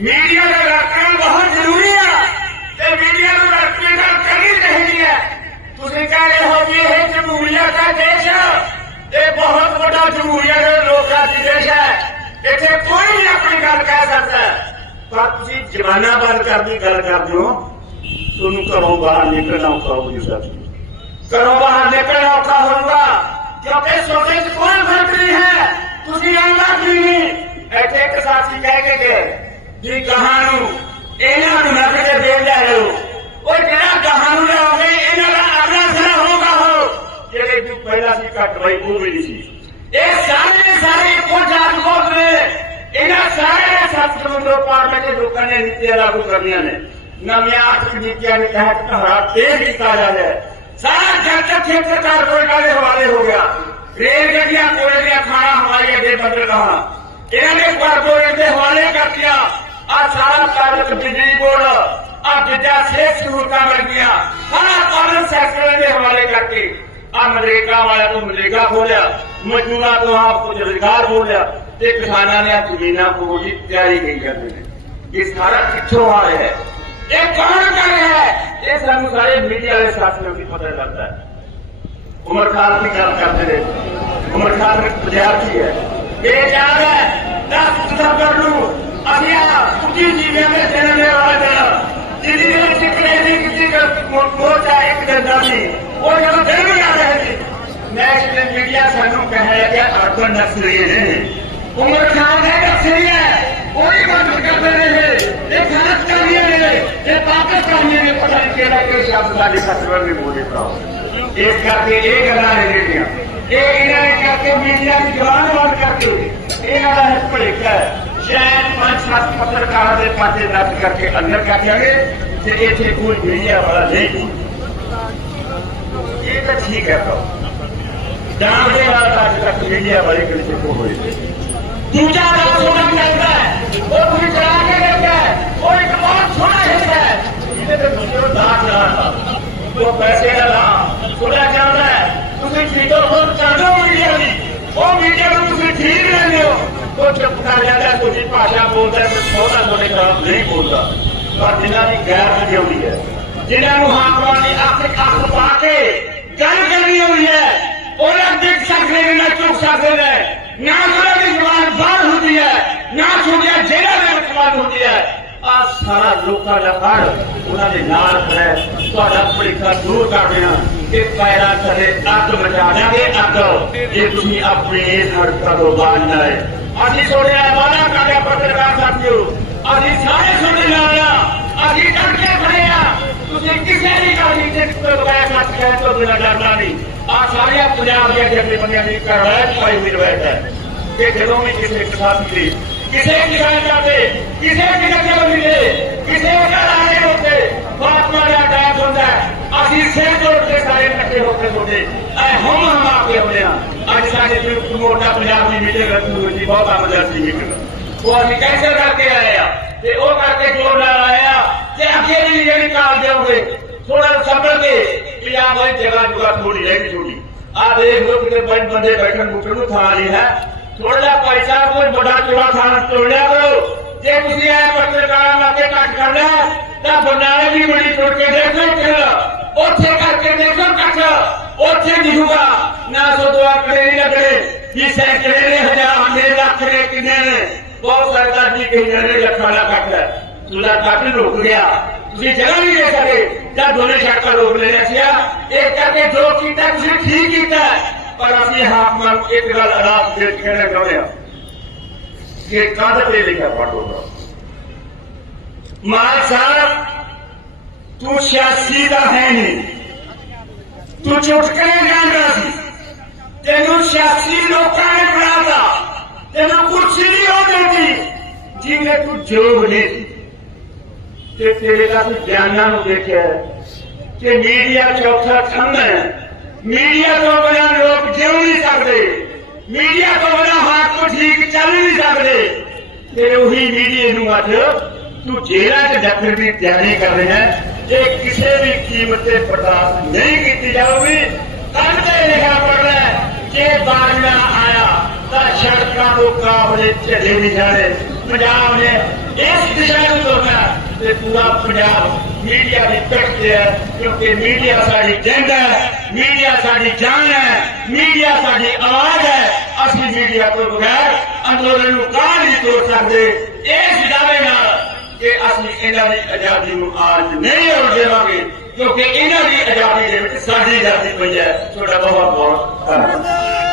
Media का व्याख्यान बहुत ज़रूरी है। जब मीडिया का व्याख्यान नहीं रहेगी तुम कह रहे हो ये है जमहूरिया का देश है। ये बहुत बड़ा जमहूरिया का का देश है। इतने कोई भी अपनी गल कह सकता है। तो आप तुम जमाना बंद करने गल कर दो। तुम करो बाहर निकलना औखा हो जाएगा करो बाहर निकलना औखा होगा क्योंकि सोने कोई फ़र्क नहीं है। तुम्हें आना क्यों नहीं। ऐसे एक साथ ही कह के गए। જે કહાણું એના ગુના पे बेवड़ा है। और जरा कहानी रहोगे एना आग्रह जरा होगा हो। जेरे दुख पहला सी कट रही मूवी नहीं सारे सारे को जादूगर ने, एना सारे समुद्र पार में दुकान ने नीचे लागू कर ने। नमिया नीतिया के तहत कहा तेज निकाला है सारा जनता क्षेत्र का रोज़गार हवाले हो गया। रेल गलिया कोयलिया खाना हवाई अड्डे बदल रहा। इन्होंने कारपोरेट हवाले कर दिया। ਦੇ ਹੋ ਆ ਸਾਰਾ ਕਾਰਜ ਬਿਜਲੀ ਬੋਰਡ ਆ ਦੂਜਾ ਸਿਹਤ ਸਹੂਲਤਾਂ ਮਿਲ ਸਾਰਾ ਕਾਰਨ ਸੈਕਟਰ ਦੇ ਹਵਾਲੇ ਕਰਕੇ। ਆ ਮਨਰੇਗਾ ਵਾਲਾ ਤੋਂ ਮਨਰੇਗਾ ਖੋਲਿਆ, ਮਜ਼ਦੂਰਾਂ ਤੋਂ ਆਪ ਕੁਝ ਰੁਜ਼ਗਾਰ ਬੋਲਿਆ ਤੇ ਕਿਸਾਨਾਂ ਨੇ ਆ ਜ਼ਮੀਨਾਂ ਕੋਲ ਦੀ ਤਿਆਰੀ ਕੀ ਕਰਦੇ ਨੇ। ਇਹ ਸਾਰਾ ਕਿੱਥੋਂ ਆ ਰਿਹਾ ਹੈ। ਇਹ ਕੌਣ ਕਰ ਰਿਹਾ ਹੈ? ਇਹ ਸਾਨੂੰ ਸਾਰੇ ਮੀਡੀਆ ਵਾਲੇ ਸਾਥੀਆਂ ਨੂੰ ਪਤਾ ਲੱਗਦਾ ਹੈ। ਉਮਰ ਖਾਨ ਦੀ ਗੱਲ ਕਰਦੇ ਨੇ। ਉਮਰ ਖਾਨ ਇੱਕ ਵਿਦਿਆਰਥੀ ਹੈ। ਇਹ ਯਾਦ ਹੈ 10 ਸਤੰਬਰ ਨੂੰ અહીંયા ઊંચી જીવીને તેને લેવા જણા દીદી ने टिकने किसी का मोर्चा एक जनता थी और यहाँ देर में आ रहे थे नेशनल मीडिया सानू कहे कि आपको तो नक्सली है। उम्र खान है नक्सली है। कोई बात करते रहे ये भारत का लिए है। ये पाकिस्तानी ने पता नहीं केला के शब्द खतरे में बोले पाओ एक करके ये गला है मीडिया ये इन्हें करके मीडिया की जवान बंद करके। ये गला है? पड़ेगा चार पाँच लाख पत्रकार ने पाते रद्द करके अंदर कर दिया गया ये थे कोई मीडिया वाला नहीं। ये तो ठीक है तो। जानने वाला आज तक मीडिया वाले के लिए को हुई दूसरा राज समझ लगता है वो पूरी चला के लेता है वो एक और छोड़ा है। इन्हें तो दूसरों तो दाग रहा था। वो पैसे लगा सुना चल है। तुम मीडिया बंद कर मीडिया भी वो मीडिया को ठीक रहने हो। ਉਹ ਚੁੱਪ ਕਰ ਜਾਂਦਾ ਹੈ, ਭਾਸ਼ਾ ਬੋਲਦਾ ਹੈ, ਸੋਹਣਾ ਤੁਹਾਡੇ ਖਿਲਾਫ ਨਹੀਂ ਬੋਲਦਾ। ਪਰ ਜਿਨ੍ਹਾਂ ਦੀ ਗੈਰ ਜਿਉਂਦੀ ਹੈ ਜਿਨ੍ਹਾਂ ਨੂੰ ਹਾਕਮਾਂ ਦੀ ਅੱਖ ਅੱਖ ਪਾ ਕੇ ਗੱਲ ਕਰਨੀ ਹੁੰਦੀ ਹੈ ਉਹਨਾਂ ਦੇਖ ਸਕਦੇ ਨੇ ਨਾ ਚੁੱਕ ਸਕਦੇ ਨੇ। ਨਾ ਉਹਨਾਂ ਦੀ ਜ਼ੁਬਾਨ ਬਾਹਰ ਹੁੰਦੀ ਹੈ ਨਾ ਛੁੱਟੀਆਂ ਜੇਲ੍ਹਾਂ ਦੇ ਵਿੱਚ ਹੁੰਦੀ ਹੈ। ਆ ਸਾਰਾ ਲੋਕਾਂ ਦਾ ਘਰ ਉਹਨਾਂ ਦੇ ਨਾਲ ਹੈ। ਤੁਹਾਡਾ ਭੜਕਾ ਦੂਰ ਕਰਦੇ ਹਾਂ ਕਿ ਪੈਰਾਂ ਥੱਲੇ ਅੱਗ ਮਚਾ ਦਿਆਂਗੇ ਅੱਗ। ਜੇ ਤੁਸੀਂ ਆਪਣੀ ਇਸ ਹੜਕਾ ਤੋਂ ਬਾਹਰ ਨਾ ਆਏ ਅਸੀਂ ਤੁਹਾਡੇ ਨਾਲ ਵਾਅਦਾ ਕਰਦੇ ਪੱਤਰਕਾਰ ਸਾਥੀਓ। ਅਸੀਂ ਸਾਰੇ ਤੁਹਾਡੇ ਨਾਲ ਆ। ਅਸੀਂ ਡਟ ਕੇ ਖੜੇ ਆ। ਤੁਸੀਂ ਕਿਸੇ ਦੀ ਗੱਲ ਨਹੀਂ ਜਿੱਤ ਬਗੈਰ ਮਤ ਕਹਿ ਤੋਂ ਬਿਨਾਂ ਡਰਨਾ ਨਹੀਂ। ਆ ਸਾਰੀਆਂ ਪੰਜਾਬ ਦੀਆਂ ਜੱਗੇ ਬੰਦਿਆਂ ਦੀ ਕਰਵਾਇਤ ਪਾਈ ਹੋਈ ਰਵਾਇਤ ਹੈ। ਕਿ ਜਦੋਂ ਵੀ ਕਿਸੇ ਕਿਸਾਨ ਦੀ, ਕਿਸੇ ਕਿਸਾਨ ਕਰਦੇ ਕਿਸੇ ਕਿਸਾਨ ਬੰਦੀ ਦੇ ਕਿਸੇ ਘਰਾਣੇ ਉੱਤੇ ਬਾਤਮਾ ਦਾ ਡਾਕ ਹੁੰਦਾ ਅਸੀਂ ਸਿਰ ਜੋੜ ਕੇ ਸਾਰੇ ਇਕੱਠੇ ਹੋ ਕੇ ਤੁਹਾਡੇ ਐ ਹਮ ਹਮ ਆ शाखेत खूप मोठा म्हणजे आमची मीटिंग होती बहुत आमदारची मीटिंग वो अभी कैसे करके आया ते वो करके ज़ोर लगाया कि अब ये नहीं, ये निकाल दोगे। थोड़ा संभल के कि आप वही जगह जुगह थोड़ी रहेगी थोड़ी आप एक लोग के बंद बंदे बैठन बुकड़ू था रही है। थोड़ा पैसा कोई बड़ा चोड़ा था, तोड़ा करो। जे कुछ है पत्रकार आपके काट करना तब बनाने भी बड़ी छोड़ के देखो और करके देखो कट और दिखूँगा। ना सोचो आंकड़े नहीं लगने कि सैकड़े ने, हज़ार ने, लख ने, किन्ने ने, बहुत सरकार जी कहीं ने लखा ना कट तुला कट रुक गया तुसी जगह नहीं दे सके। जब दोनों शाखा रोक लेने सिया एक करके जो किया तुसी ठीक किया पर असि हाथ मन एक गल अदाब फिर कहने कहने ये कागज़ पे लिखा पाठो का मान साहब, तू सियासी का है नहीं। तू चुटकने जान रहा ਤੈਨੂੰ ਸਿਆਸੀ ਲੋਕਾਂ ਨੇ ਬਣਾਤਾ ਤੈਨੂੰ ਕੁਰਸੀ ਨਹੀਂ ਹੋ ਦਿੰਦੀ ਜਿਹਨੇ ਤੂੰ ਜੋਗ ਨਹੀਂ ਤੇ ਤੇਰੇ ਦਾ ਗਿਆਨਾਂ ਨੂੰ ਦੇਖਿਆ ਕਿ ਮੀਡੀਆ ਚੌਥਾ ਥੰਮ ਹੈ ਮੀਡੀਆ ਤੋਂ ਬਿਨਾਂ ਲੋਕ ਜਿਉ ਨਹੀਂ ਸਕਦੇ ਮੀਡੀਆ ਤੋਂ ਬਿਨਾਂ ਹਾਕਮ ਠੀਕ ਚੱਲ ਨਹੀਂ ਸਕਦੇ ਤੇ ਉਹੀ ਮੀਡੀਆ ਨੂੰ ਅੱਜ ਤੂੰ ਜੇਲ੍ਹਾਂ 'ਚ ਡੱਕਣ ਦੀ ਤਿਆਰੀ ਕਰ ਰਿਹਾ ਇਹ ਕਿਸੇ ਵੀ ਕੀਮਤ ਤੇ ਬਰਦਾਸ਼ਤ ਨਹੀਂ ਕੀਤੀ ਜਾਊਗੀ ਕੰਨ ਤੇ ਲਿਖਾ ਜੇ ਬਾਗ ਆਇਆ, ਤਾਂ ਸੜਕਾਂ ਨੂੰ ਕਾਬਲੇ ਝੱਲੇ ਨਹੀਂ ਜਾਣੇ। ਪੰਜਾਬ ਨੇ ਇਸ ਦਿਸ਼ਾ ਨੂੰ ਤੁਰਨਾ ਤੇ ਪੂਰਾ ਪੰਜਾਬ ਮੀਡੀਆ ਦੀ ਪਿੱਠ ਹੈ, ਕਿਉਂਕਿ ਮੀਡੀਆ ਸਾਡੀ ਜਿੰਦ ਹੈ, ਮੀਡੀਆ ਸਾਡੀ ਜਾਨ ਹੈ, ਮੀਡੀਆ ਸਾਡੀ ਆਵਾਜ਼ ਹੈ। ਅਸੀਂ ਮੀਡੀਆ ਤੋਂ ਬਗੈਰ ਅੰਦੋਲਨ ਨੂੰ ਕਾਂ ਨਹੀਂ ਤੋੜ ਸਕਦੇ? ਇਸ ਦਾਅਵੇ ਨਾਲ ਕਿ ਅਸੀਂ ਇਹਨਾਂ ਦੀ ਆਜ਼ਾਦੀ ਨੂੰ ਆਜ ਨਹੀਂ ਹੋਣ ਦੇਵਾਂਗੇ। ਕਿਉਂਕਿ ਇਹਨਾਂ ਦੀ ਆਜ਼ਾਦੀ ਦੇ ਵਿੱਚ ਸਾਡੀ ਆਜ਼ਾਦੀ ਪਈ ਹੈ। ਤੁਹਾਡਾ ਬਹੁਤ ਬਹੁਤ ਧੰਨਵਾਦ।